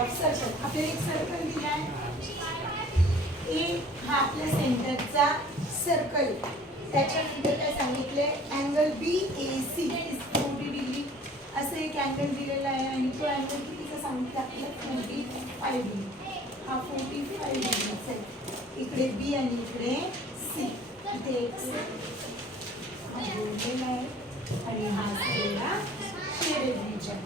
Of circle. आपल्याला एक circle दिलाय, ए हा आपल्या सेंटरचा सर्कल. त्याच्यानंतर काय सांगितले, angle B A C is 40 degree असं एक अँगल दिलेला आहे आणि तो अँगल कितीचा सांगितलं आपल्याला 45 डिग्री. हा 45 डिग्री असेल. इकडे बी आणि इकडे सी. इथे एक जोडलेला आहे आणि हा असलेला शेडेड रिजन.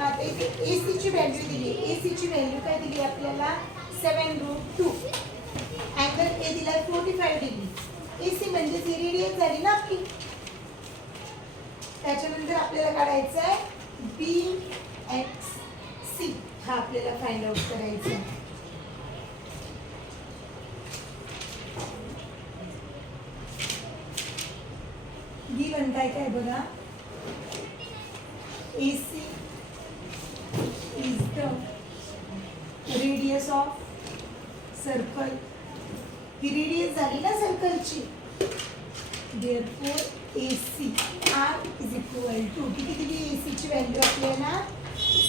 आता इथे AC ची व्हॅल्यू दिली. AC ची व्हॅल्यू काय दिली आपल्याला 7√2. अँगल ए दिलाय 45 डिग्री. AC म्हणजे ती रेडियस झाली ना आपली. त्याच्यानंतर आपल्याला काढायचं आहे BXC. हा आपल्याला फाइंड आउट करायचा आहे. गिवन काय काय बघा, AC is the radius of circle. He radius झाली ना सर्कलची. therefore AC R is equal to किती दिली AC ची व्हॅल्यू आपल्याला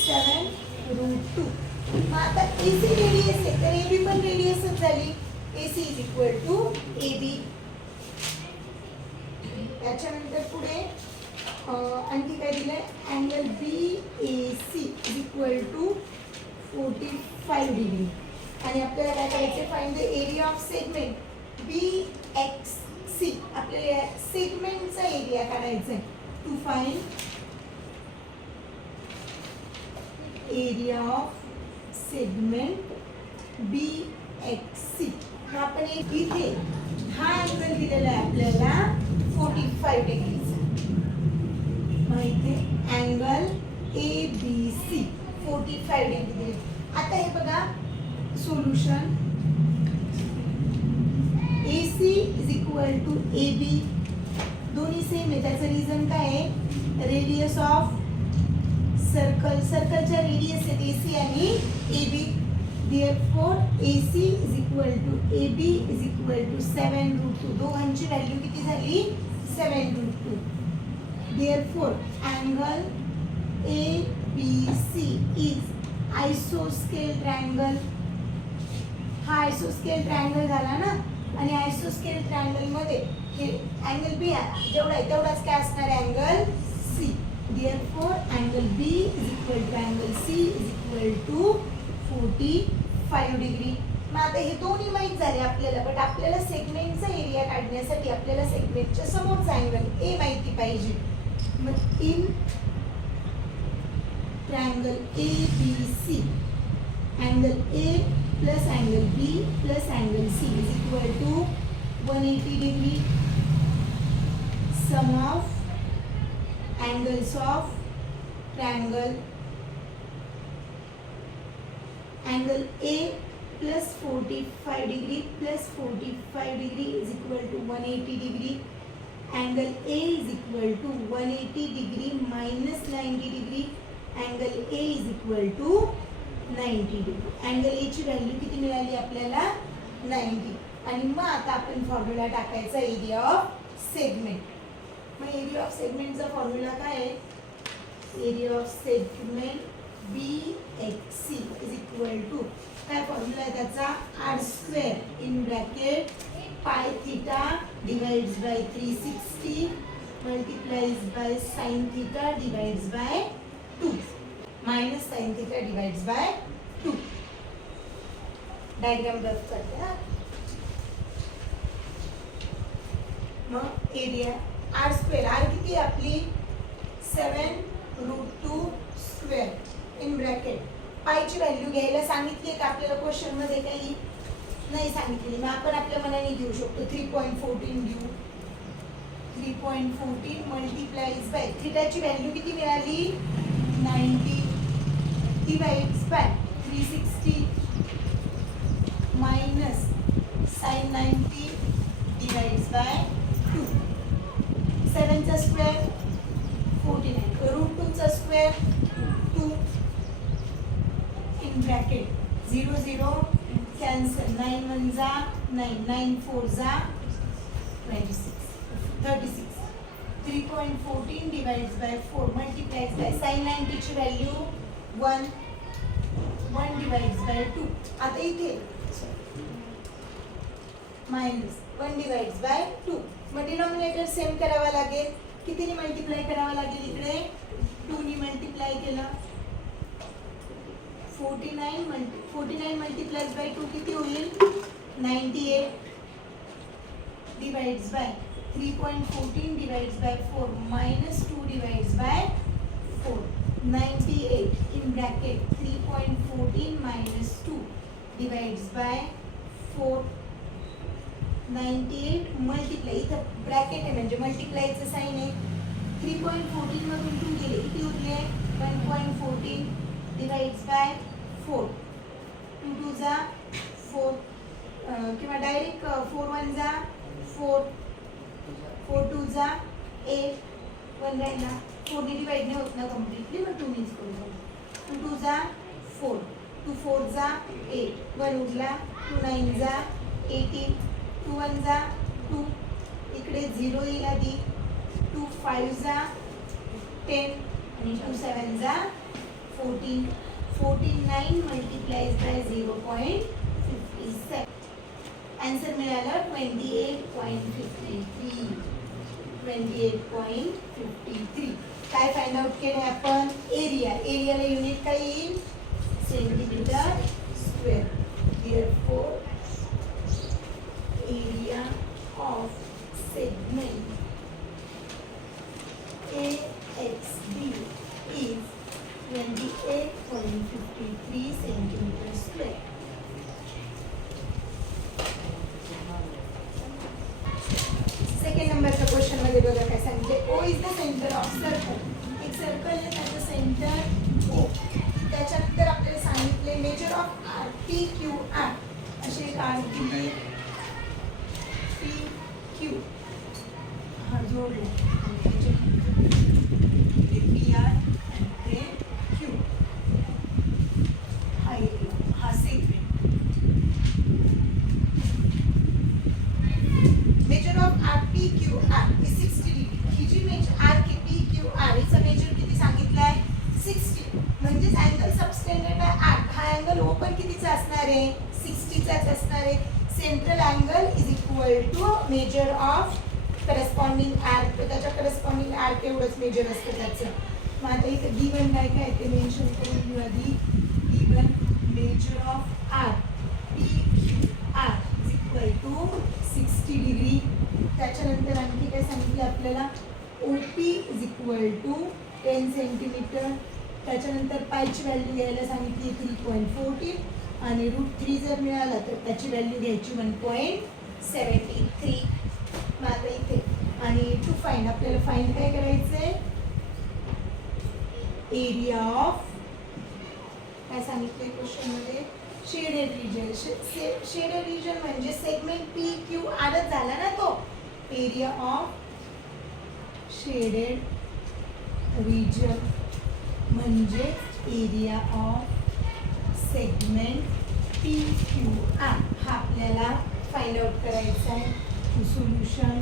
7√2. मग आता AC रेडियस आहे तर AB पण रेडियसच झाली. AC is equal to AB. त्याच्यानंतर पुढे आणखी काय दिलंय, angle BAC is equal to 45 degree. आणि आपल्याला काय करायचं, find the area of segment BXC. आपल्याला सेगमेंटचा एरिया काढायचा आहे. To find area of segment BXC. मग आपण इथे हा अँगल दिलेला आहे आपल्याला 45 डिग्रीचा. मग इथे अँगल ABC 45 डिग्री. आता हे बघा solution, AC is equal to AB. दोन्ही सेम आहे. त्याचं रिझन काय आहे, रेडियस ऑफ सर्कल. सर्कलच्या रेडियस आहेत AC आणि AB. therefore AC is equal to AB is equal to 7√2. दोघांची व्हॅल्यू किती झाली 7√2. therefore angle ABC is isoscale triangle. हा आयसोस्केल ट्रायंगल झाला ना. आणि आयसोस्केल ट्रायंगल मध्ये हे अँगल बी जेवढा आहे तेवढाच काय असणार आहे angle C. therefore angle B is equal to angle C is equal to 45 degree. मग आता हे दोन्ही माहित झाले आपल्याला. बट आपल्याला सेगमेंटचा एरिया काढण्यासाठी आपल्याला सेगमेंटच्या समोरचा अँगल A माहिती पाहिजे. मग in triangle ABC angle A plus angle B plus angle C is equal to 180 degree. Sum of angles of triangle. Angle A plus 45 degree plus 45 degree is equal to 180 degree. Angle A is equal to 180 degree minus 90 degree. Angle A is equal to 90 degree. Angle A ची value किती मिळाली आपल्याला 90. आणि मग आता आपण formula टाकायचा area of segment. मग एरिया ऑफ सेगमेंटचा फॉर्म्युला काय आहे, area of segment BXC is equal to काय फॉर्म्युला आहे त्याचा, r square in bracket pi theta divides by 360 multiplies by sine theta divides by 2 minus sine theta divides by 2. Diagram rough करते हा. मग area R square, R किती आपली 7√2 square in bracket. पायची value घ्यायला सांगितली का आपल्याला क्वेश्चन मध्ये, काही नाही सांगितली. मग आपण आपल्या मनाने घेऊ शकतो. 3.14 घेऊ. 3.14 मल्टिप्लाइज बाय थीटाची व्हॅल्यू किती मिळाली 90 divides by 360 minus sine 90 divides by 2. 7 चा स्क्वेअर 49 √2 चा स्क्वेअर 2 इन ब्रॅकेट 0 0 कॅन्सल. 9 1 जा 9 9 4 जा 36. 3.14 डिवाइड्स बाय 4 मल्टिप्लाइज बाय साइन 90 ची व्हॅल्यू 1 1 डिवाइड्स बाय 2. आता इथे मायनस 1 डिवाइड्स बाय 2. मग डिनॉमिनेटर सेम करावा लागेल. कितीने मल्टिप्लाय करावा लागेल इकडे? 2 ने मल्टिप्लाय केलं. 49 मल्टिप्लाइज बाय 2 किती होईल? 98 divides bye 3.14 divides bye 4 minus 2 divides by 4. 98 in bracket 3.14 minus 2 divides by 4. 98 multiply, इथं ब्रॅकेट आहे म्हणजे मल्टिप्लायचं साइन आहे. 3.14 मधून 2 गेले, किती उरले? 1.14 डिवाइड्स बाय 4. 2 2 जा 4 किंवा डायरेक्ट 4 1 जा 4, 4 2 जा 8, 1 राहिला. 4 ने डिवाइड नाही होत ना कम्प्लिटली, मग 2 नीच करू. 2 2 जा 4, 2 4 जा 8, 1 उरला. 2 9 जा 18, 2 1 जा 2, इकडे 0 येईल आधी. 2 5 जा 10 आणि 2 7 जा 14. 49 मल्टिप्लाइज बाय 0.57. आन्सर मिळालं 28.53. 28.53. काय फाइंड आउट केले आपण? एरिया. एरियाला युनिट काय येईल? Centimetre square. Therefore, area of segment AXB is 28.53 centimeter square. Second नंबरच्या क्वेश्चन मध्ये बघा काय सांगितले. O is the center of circle. एक सर्कल आहे, त्याचं सेंटर O. त्याच्यानंतर आपल्याला सांगितले measure of arc P Q R. असे एक आर दिली पी क्यू हा जोडले पी आर आणि ते क्यू. हा एरिया, हा segment. Measure of arc P Q R is 60 degree. ही जी मेजर आर के पी क्यू आर हिचा मेजर किती सांगितलाय? 60. म्हणजेच अँगल सबटेंडेड बाय आर. हा अँगल ओपन कितीचा असणार आहे? 60चाच असणार आहे. Central angle is equal to measure of corresponding arc. तर त्याच्या करस्पॉन्डिंग आर तेवढंच मेजर असतं त्याचं. मग आता इथे गिवन काय काय ते मेन्शन करून घेऊ आधी. Given measure of arc P Q R is equal to 60 degree. त्याच्यानंतर आणखी काय सांगितलं आपल्याला? OP is equal to 10 centimetre. त्याच्यानंतर पायची व्हॅल्यू घ्यायला सांगितली 3.14 आणि √3 जर मिळाला तर त्याची व्हॅल्यू घ्यायची 1.73. आता इथे आणि टू फाइंड आपल्याला फाइंड काय करायचंय? एरिया ऑफ काय सांगितलंय क्वेश्चन मध्ये? Shaded region. शेडेड रिजन म्हणजे सेगमेंट पी क्यू आरच झाला ना तो. एरिया ऑफ शेडेड रिजन म्हणजे area of segment P Q R. हा आपल्याला फाइंड आउट करायचा आहे. Solution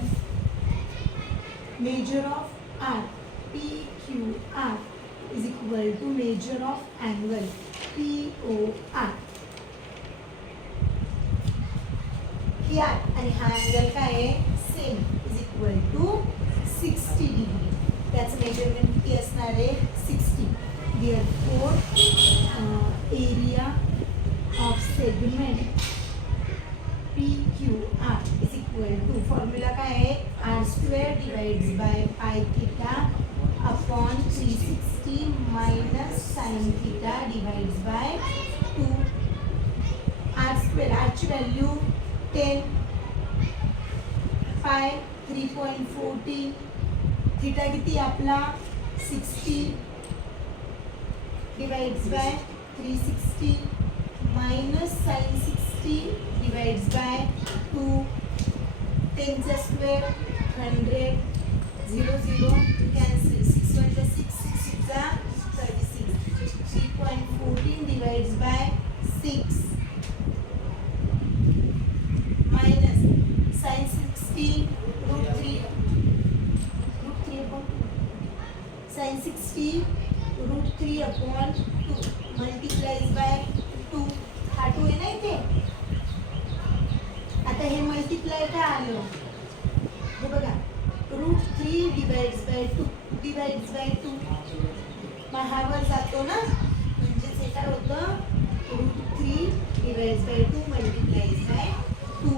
measure of arc P Q R is equal to measure of angle P O R. आणि हा अँगल काय आहे? Same is equal to 60 degree. त्याचं मेजरमेंट किती असणार आहे? 60. Therefore, area of segment PQR is equal to formula काय आहे? r² divides by pi theta upon 360 minus sine theta divides by 2. r², आरची व्हॅल्यू 10, पाय 3.14, थीटा किती आपला 60 divides by 360 minus sine 60 divides by 2. 10 चा square 100, 0 0 cancel. 6 1 चा 6, 6 चा 36. 3.14 divides by 6 minus sine 60 √3 upon sine 60 √3 upon 2 multiplies by आलं हे बघा √3 divides by 2 divides by 2 मग हा वर जातो ना म्हणजेच हे काय होतं √3 डिवाइड्स बाय 2 मल्टिप्लाइज बाय 2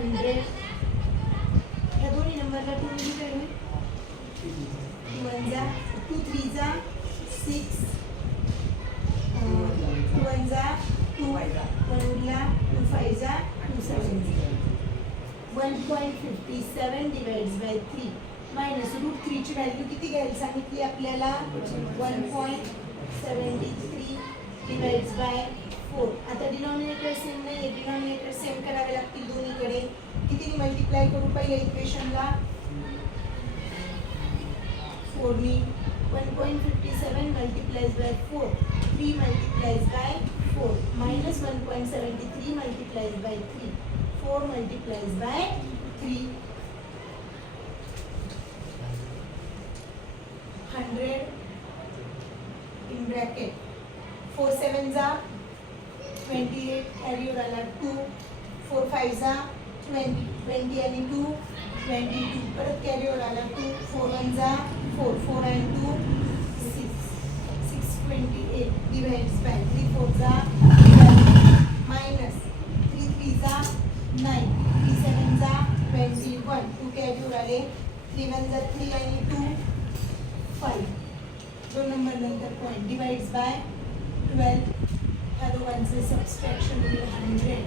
100 या दोन्ही नंबरला 2 म्हणजे काय होईल 2 1 जा 2 3 जा 6 2 1 जा 2 1 उरला 2 5 जा 2 7 1.57 डिवाइड्स बाय 3 मायनस √3 ची व्हॅल्यू किती घ्यायला सांगितली आपल्याला 1.73 डिवाइड्स बाय 4 आता डिनॉमिनेटर सेम नाही आहे डिनॉमिनेटर सेम करावे लागतील दोन्हीकडे कितीने मल्टिप्लाय करू पहिल्या इक्वेशनला 4 नी 1.57 multiplies by 4 3 multiplies by 4 minus 1.73 multiplies by 3 4 multiplies by 3 100 in bracket 4 7 जा 28 carry over 2 4 5 जा 20 20 आणि 2 22 परत carry over 2 4 1 जा 4 4 and 2 6 628 divides by 3 4 जा 12 minus 3 3 जा 9 3 7 जा 21 2 carry over 3 1 जा 3 आणि 2 5 दोन नंबर नंतर पॉइंट डिवाइड्स बाय 12 ह्या दोघांचे सबट्रॅक्शन होईल 100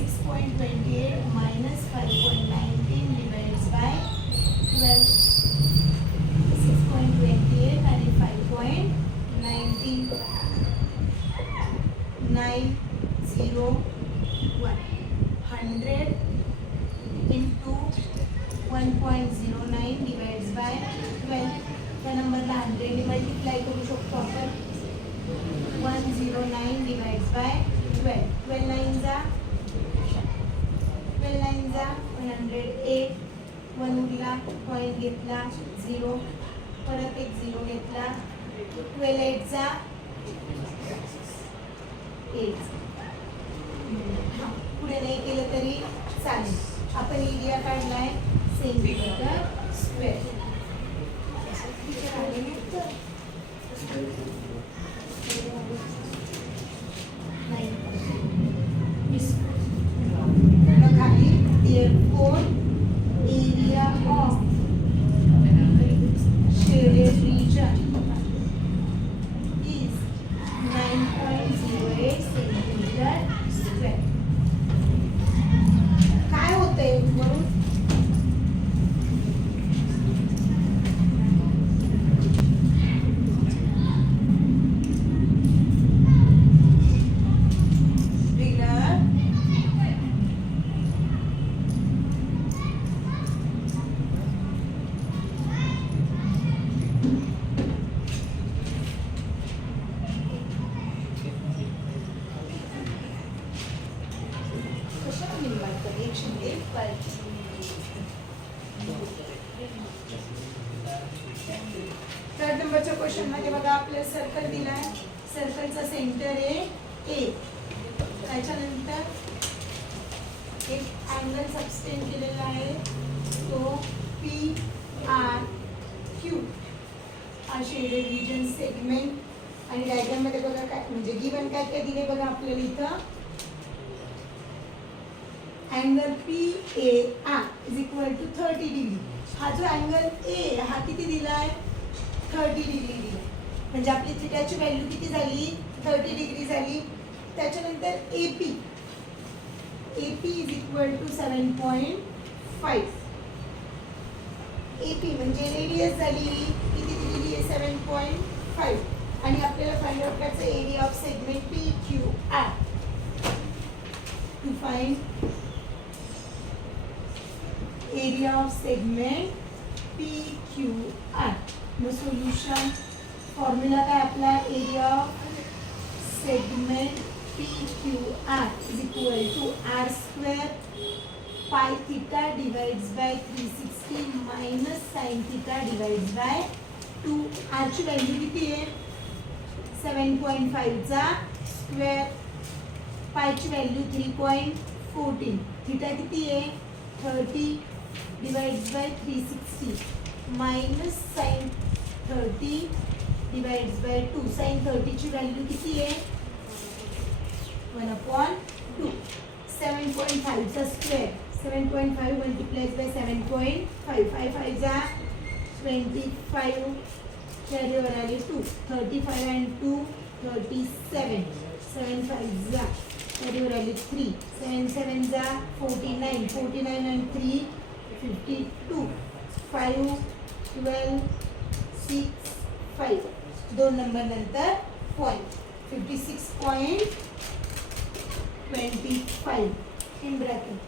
6.28 minus 5.19 divides by 12 6.28 आणि 5.19 901 100 into 1.09 divides by 12 त्या नंबरला 100 ने मल्टिप्लाय करू शकतो आपण 109 divides by 12 12 9 जा 108 1 उरला पॉइंट घेतला 0 परत एक 0 घेतला 12 8 जा 8 पुढे नाही केलं तरी चालेल आपण एरिया काढलाय centimetre square Therefore, area of shaded region is 9.08 centimeter square. काय होतंय वरून थर्ड नंबरच्या क्वेश्चन मध्ये बघा आपल्याला सर्कल दिलाय सर्कलचा सेंटर आहे ए त्याच्यानंतर एक अँगल सबस्टेंड केलेला आहे तो पी आर क्यू हा शेडेड रिजन सेगमेंट आणि डायग्राम मध्ये बघा काय म्हणजे गिवन काय काय दिले बघा आपल्याला इथं angle PAR is equal to 30 degree हा जो अँगल ए हा किती दिलाय 30 डिग्री दिलाय म्हणजे आपली थीटाची व्हॅल्यू किती झाली 30 डिग्री झाली त्याच्यानंतर AP is equal to 7.5 AP म्हणजे रेडियस झाली किती दिलेली आहे 7.5 आणि आपल्याला फाइंड आउट करायचं area of segment PQR to find area of segment PQR. The solution formula काय आपला area of segment PQR is equal to R square pi theta divides by 360 minus sin theta divides by 2. R ची value किती आहे 7.5 चा square पाय ची value 3.4 14. Theta किती आहे 30 divides by 360 minus sine 30 divides by 2. Sine 30 ची व्हॅल्यू किती आहे 1/2. 7.5 चा स्क्वेअर 7.5 मल्टिप्लाइज बाय 7.5 5 5 जा 25 कॅरी ओव्हर आले 2 35 and 2 37 7 5 जा कॅरी ओव्हर आले 3 7 7 जा 49 49 and 3 52 5 12 6 5 दोन नंबर नंतर पॉइंट 56.25 इन ब्रॅकेट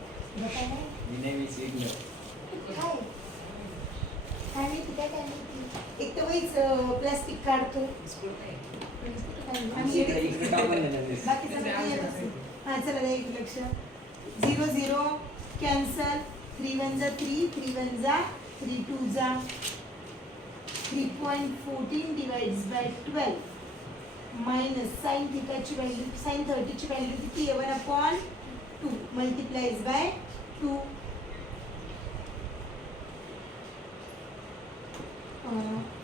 काय एक तर वहीच प्लास्टिक काढतो हा चला द्या एक लक्ष 0 0 कॅन्सल 3 1 जा 3 3 1 जा 3 2 जा 3.14 डिवाइड्स बाय 12 मायनस साइन थीटाची व्हॅल्यू साइन 30 ची व्हॅल्यू किती आहे 1/2 मल्टिप्लाइज बाय 2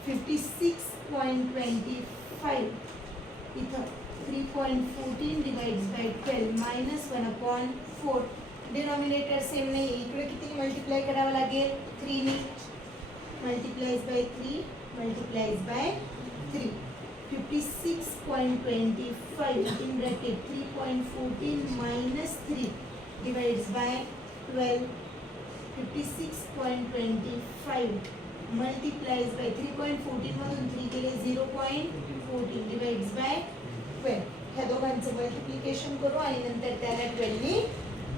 56.25 इथं 3.14 divides by 12 minus 1/4 denominator same नाही इकडे किती मल्टिप्लाय करावं लागेल 3 ने multiplies by 3 multiplies by 3 56.25 in bracket 3.14 minus 3 divides by 12 56.25 multiplies by 3.14 मधून 3 गेले 0.14 divides by 12 ह्या दोघांचं मल्टिप्लिकेशन करू आणि नंतर त्याला 12 ने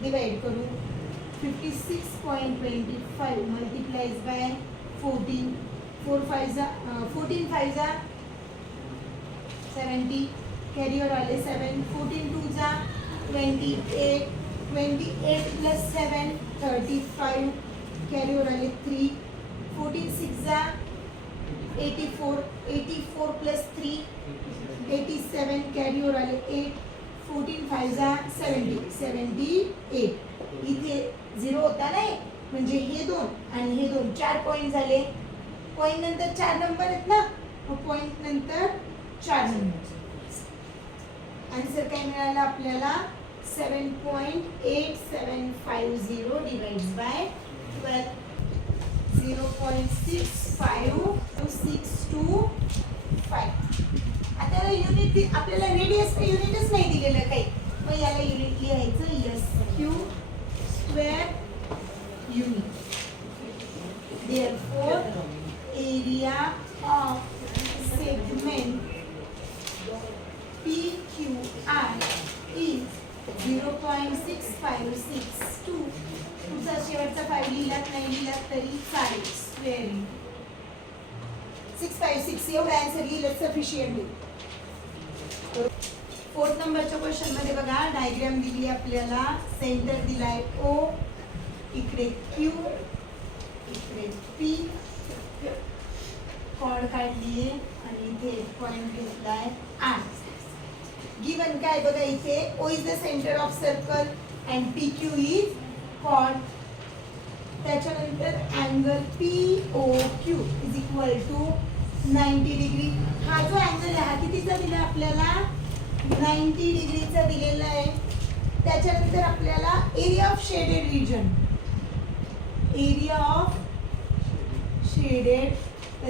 डिवाइड करू 56.25 multiplies by 14 4 5 जा 14 5 जा 70 carry over आले 7 14 2 जा 28 28 plus 7 35 carry over आले 3 14 6 जा 84 84 plus 3 87 carry over आले 8 14 5 जा 70 78 इथे 0 होता नाही म्हणजे हे दोन आणि हे दोन 4 पॉइंट झाले पॉइंट नंतर 4 नंबर आहेत ना पॉइंट नंतर 4 नंबर आन्सर काय मिळाला आपल्याला 7.8750 डिवाइड्स बाय 12 0.652625 आता युनिट आपल्याला रेडियस युनिटच नाही दिलेलं काही मग याला युनिट लिहायचं S Q square unit therefore area of segment PQR is 0.6562 तुमचा शेवटचा 5 लिहिलात नाही लिहिलात तरी चालेल स्क्वेअर 656 एवढा आन्सर लिहिलं सफिशियंटली 4th नंबरच्या क्वेश्चन मध्ये बघा डायग्राम दिली आपल्याला सेंटर दिलाय O इकडे Q इकडे P कॉर्ड काढली आणि इथे पॉइंट घेतलाय R गिवन काय बघा इथे O is the centre of circle and PQ is chord त्याच्यानंतर angle POQ is equal to 90 degree हा जो अँगल आहे हा कितीचा दिला आपल्याला 90 डिग्रीचा दिलेला आहे त्याच्यानंतर आपल्याला area of shaded region area of shaded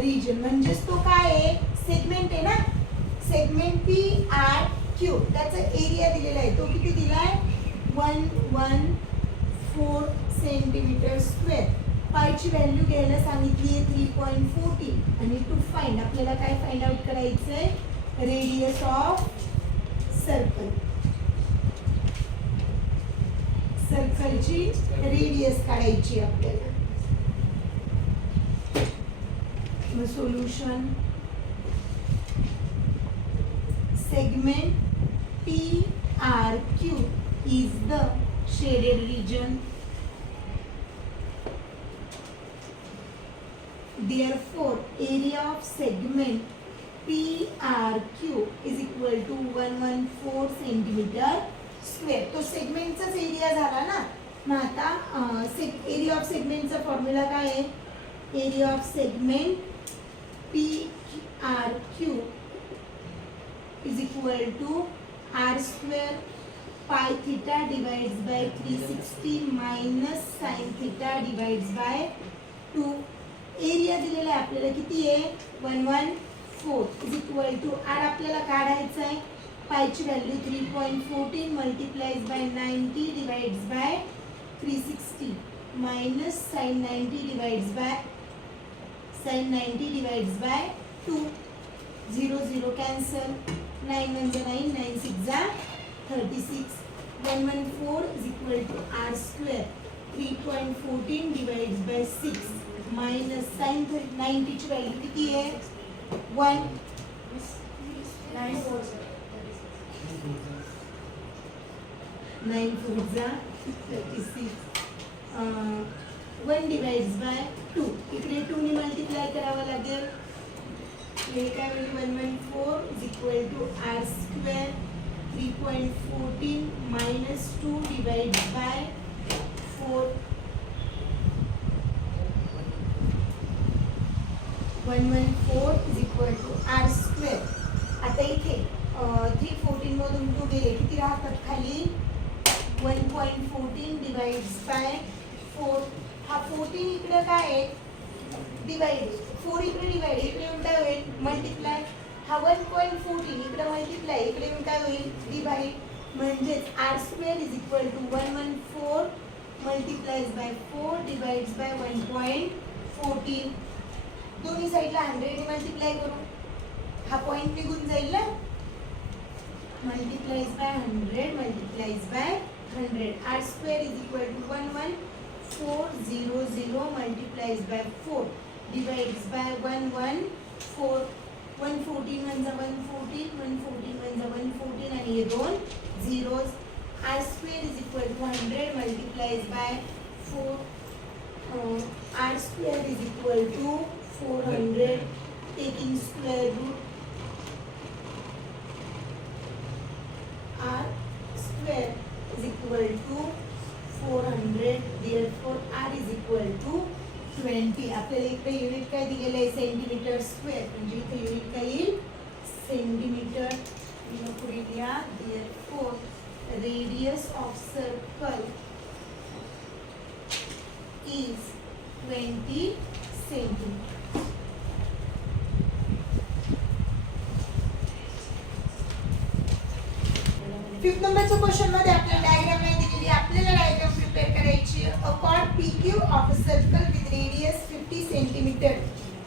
region म्हणजेच तो काय आहे सेगमेंट आहे ना सेगमेंट PRQ त्याचा एरिया दिलेला आहे तो किती दिलाय 114 सेंटीमीटर स्क्वेअर पायची व्हॅल्यू घ्यायला सांगितली आहे 3.14 आणि टू फाइंड आपल्याला काय फाइंड आउट करायचं आहे रेडियस ऑफ सर्कल सर्कलची रेडियस काढायची आपल्याला solution segment PRQ is the shaded region. Therefore, area of segment PRQ is equal to 114 centimeter square, तो सेगमेंटचाच एरिया झाला ना. मग आता एरिया ऑफ सेगमेंटचा फॉर्म्युला काय आहे? Area of segment P R Q is equal to r square pi theta divides by 360 minus sine theta divides by 2. Area दिलेला आहे आपल्याला किती आहे? 114 इज इक्वल टू आर आपल्याला काढायचं आहे. पायची value 3.14 multiplies by 90 divides by 360 minus sine 90 divides by 2. 0 0 cancel. 9 1 9 9 6 36. 114 is equal to r square 3.14 divided by 6 minus sin 90 ची व्हॅल्यू किती आहे? 1. 9 4 36. 1 divides by 2. इकडे 2 ने मल्टिप्लाय करावं लागेल. हे काय म्हणजे 114 is equal to r square 3.14 minus 2 divided by 4. 114 is equal to r square. आता इथे 314 मधून 2 गेले किती राहतात खाली? 1.14 divides by 4. हा 14 इकडे काय आहे? डिवाइड. 4 इकडे डिवाइड, इकडे येऊन काय होईल? मल्टिप्लाय. हा 1.14 इकडे मल्टिप्लाय, इकडे येऊन काय होईल? डिवाइड. म्हणजेच r square is equal to 114 multiplies by 4 divides by 1.14. दोन्ही साइडला 100 ने मल्टिप्लाय करू. हा पॉइंट निघून जाईल ना. Multiplies by 100 multiplies by 100. r square is equal to 11400 multiplies by 4 divides by 114. 114 1 114 114 1 114 आणि हे दोन zeros. r square is equal to 100 multiplies by 4. r square is equal to 400 taking square root. r square is equal to 400. Therefore r is equal to 20. आपल्याला इकडे unit काय दिलेलं आहे? Centimetre square. म्हणजे इथे युनिट काय येईल? सेंटीमीटर. पुढे लिहा. Therefore radius of circle is 20 centimeter. Fifth नंबरच्या क्वेश्चन मध्ये आपल्याला डायग्राम नाही दिलेली. आपल्याला डायग्राम प्रिपेअर करायची. अ cord PQ of a circle with radius 50 centimeter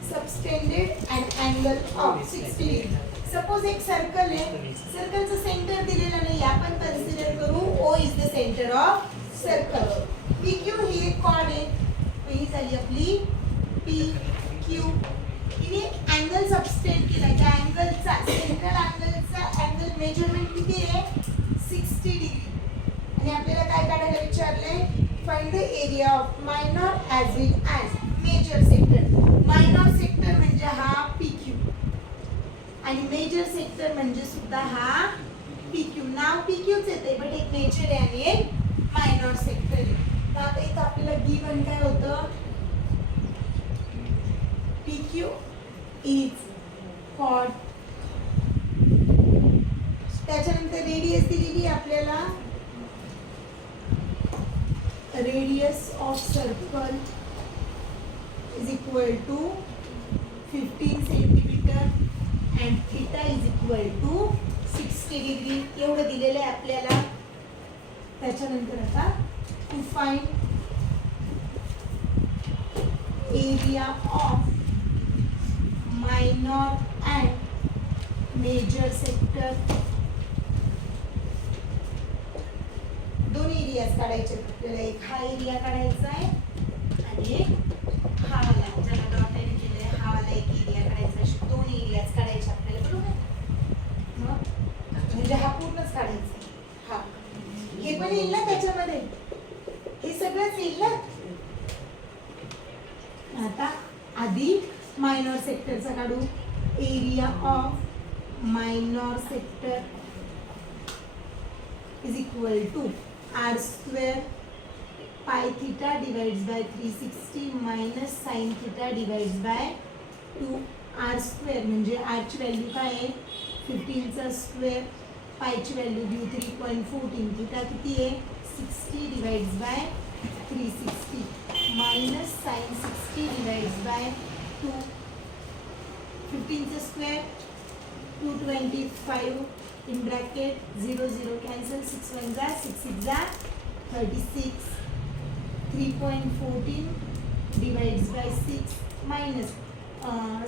subtended and angle of 60 degree. Suppose एक सर्कल आहे. सर्कलचं सेंटर दिलेलं नाही. आपण कन्सिडर करू O is the center of circle. PQ ही एक कॉर्ड आहे. ही झाली आपली PQ. हिने अँगल सबस्टेंड केला. त्या अँगलचा सेंट्रल अँगल मेजरमेंट किती आहे? 60 डिग्री. आणि आपल्याला काय काढायला विचारलंय? Find the area of minor as well as major sector. Minor sector म्हणजे हा PQ आणि मेजर सेक्टर म्हणजे सुद्धा हा PQ. नाव PQच येते बट एक मेजर आहे आणि एक मायनॉर सेक्टर आहे. तर आता इथं आपल्याला गिवन काय होतं? PQ is chord. त्याच्यानंतर रेडियस दिलेली आपल्याला. Radius of circle is equal to 15 centimetre and theta is equal to 60 degree. एवढं दिलेलं आहे आपल्याला. त्याच्यानंतर आता to find area of minor and major sector. दोन एरियाज काढायचे आपल्याला. एक हा एरिया काढायचा आहे आणि एक हा वाला ज्याला डॉटेड केलंय हा वाला एक एरिया काढायचा. असे दोन एरियाज काढायचे आपल्याला. बरोबर? म्हणजे हा पूर्णच काढायचा. हा हे पण येईल ना त्याच्यामध्ये. हे सगळंच येईल ना. आता आधी मायनॉर सेक्टरचा काढू. Area of minor sector is equal to r square pi theta divides by 360 minus sin theta divides by 2 r square म्हणजे r ची व्हॅल्यू काय आहे 15 चा स्क्वेअर पाय ची व्हॅल्यू घेऊ 3.14 थीटा किती आहे 60 divides by 360 minus sin 60 divides by 2 15 चा स्क्वेअर 225 in bracket 0 0 cancel 6 1 जा 6 6 जा 36 3.14 divides by 6 minus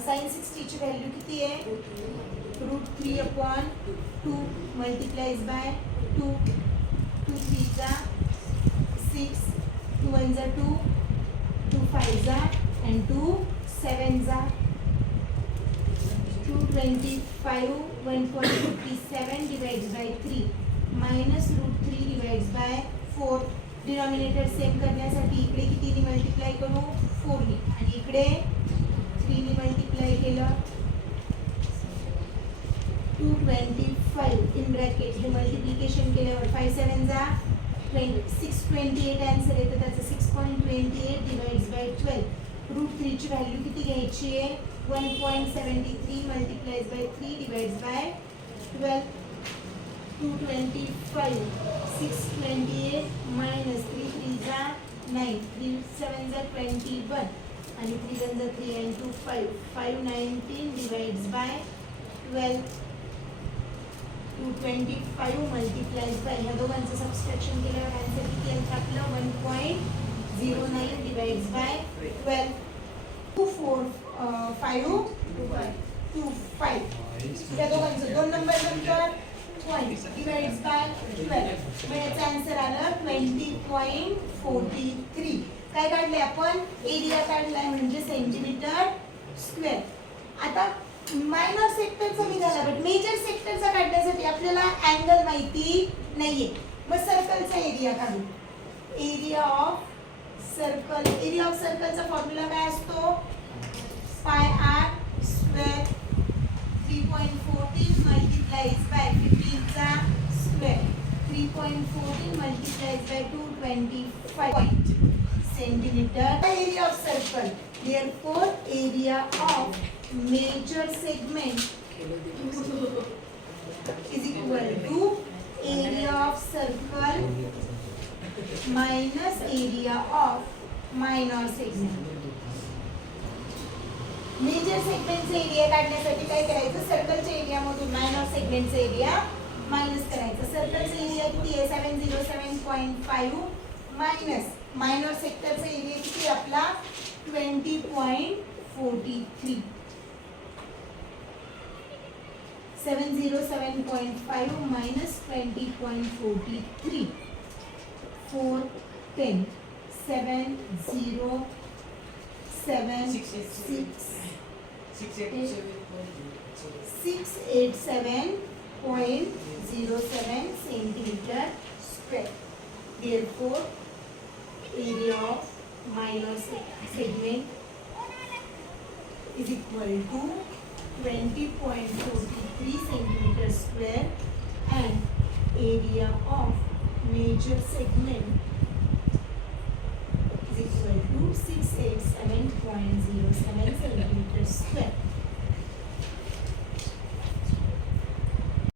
sin 60 ची व्हॅल्यू किती आहे √3/2 multiplies by 2 2 3 जा 6 2 1 जा 2 2 5 जा and 2 7 जा 225 1.57 divides by 3 minus √3 divides by 4 denominator same करण्यासाठी इकडे कितीने मल्टिप्लाय करू 4 ने आणि इकडे 3 ने मल्टिप्लाय केलं 225 इन ब्रॅकेट हे मल्टिप्लिकेशन केल्यावर 5 7 जा 628 आन्सर येतं त्याचं 6.28 डिवाइड्स बाय 12 √3 ची व्हॅल्यू किती घ्यायची आहे 1.73 मल्टिप्लाइज बाय 3 डिवाइड्स बाय 12 225 628 minus 3 3 जा 9 3 7 जा 21 आणि 3 1 जा 3 and 2 5 519 divides by 12 225 multiplies by ह्या दोघांचं सबट्रॅक्शन केल्यावर आन्सर किती येईल आपलं 1.09 divides by 12 2 4 5 2 5 या दोघांचं दोन नंबर नंतर 1 divides by 12 मग याचा आन्सर आलं 20.43 काय काढले आपण एरिया काढलाय म्हणजे सेंटीमीटर स्क्वेअर आता मायनर सेक्टरचा निघाला बट मेजर सेक्टरचा काढण्यासाठी आपल्याला अँगल माहिती नाहीये मग सर्कलचा एरिया काढू एरिया ऑफ सर्कलचा फॉर्म्युला काय असतो पाय आर स्क्वेअर 3.14 मल्टिप्लाइज बाय 15 चा square 3.14 multiplies by 225 centimetre area of circle therefore area of major segment is equal to area of circle minus area of minor segment. Major सेगमेंटचा area काढण्यासाठी काय करायचं सर्कलच्या area मधून मायनर सेगमेंटचा एरिया मायनस करायचा सर्कलचा area किती आहे 707.5 मायनस मायनर सेक्टरचा एरिया किती आपला 20.43 707.5 minus 20.43 4 10 7 0 7 687.07 centimeter square. Therefore, area of minor segment is equal to 20.43 centimeter square and area of major segment is equal to 687.07